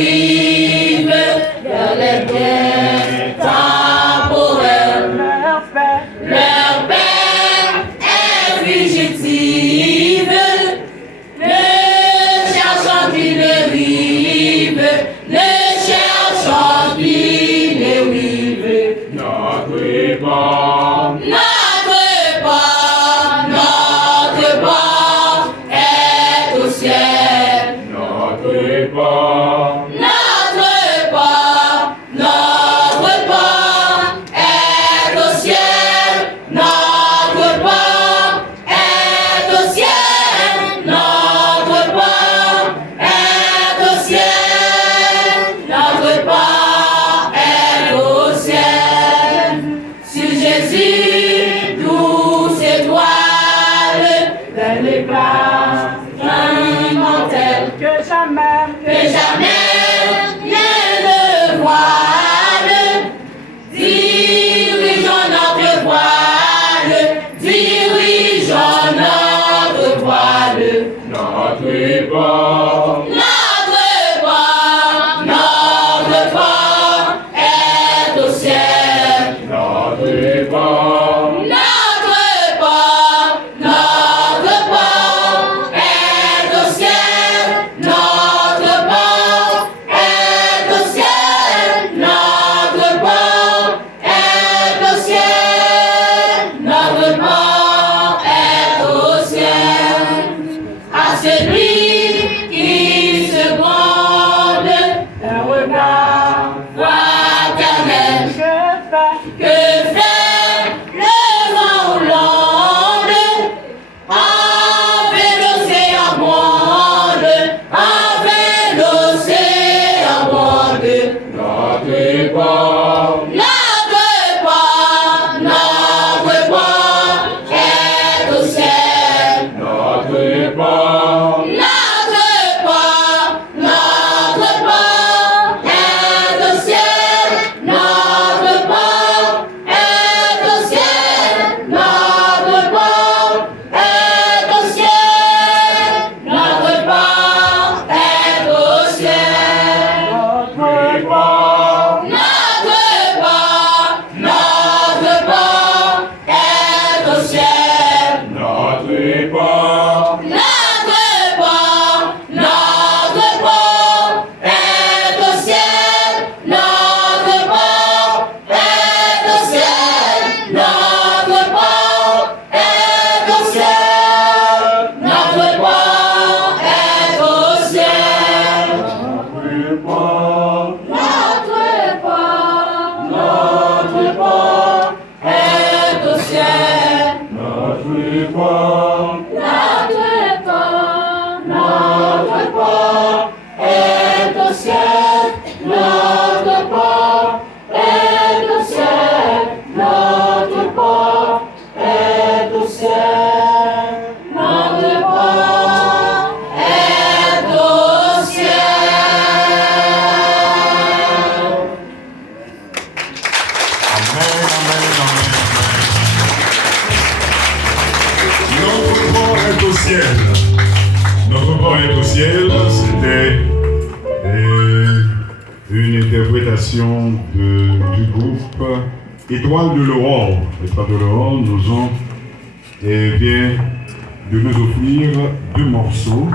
dérive vers les biens temporels. Leur paix est fugitive, ne cherchant qu'il rive, ne cherchant qu'il rive. Notre port est au ciel. Notre port est au ciel. Notre port est au ciel. Notre port est au ciel. Notre port est au ciel. Sur Jésus, douce étoile, d'un éclat immortel, que jamais rien ne voile, dirigeons notre voile, dirigeons notre voile. Notre port est au ciel. Notre port est au ciel. Notre port est au ciel. Notre port est au ciel. Notre port est au ciel. À celui qui se gronde, un regard fraternel. Que fait le vent ou l'onde? Avec l'océan monde, avec l'océan monde. Notre port est au ciel. Notre port est au ciel. Notre port est au ciel. Notre port est au ciel. Notre port est au ciel. Notre port est au ciel. Notre port est au ciel. Notre port est au ciel. Notre port est au ciel. Notre port est au ciel. Notre port est au ciel. Notre port est au ciel. Notre port est au ciel. Notre port est au ciel. Notre port est au ciel. Amen, amen, amen, amen. Notre port est au ciel. Notre port est au ciel, c'était une interprétation du groupe Étoile de l'Aurore. Étoile de l'Aurore nous ont vient de nous offrir deux morceaux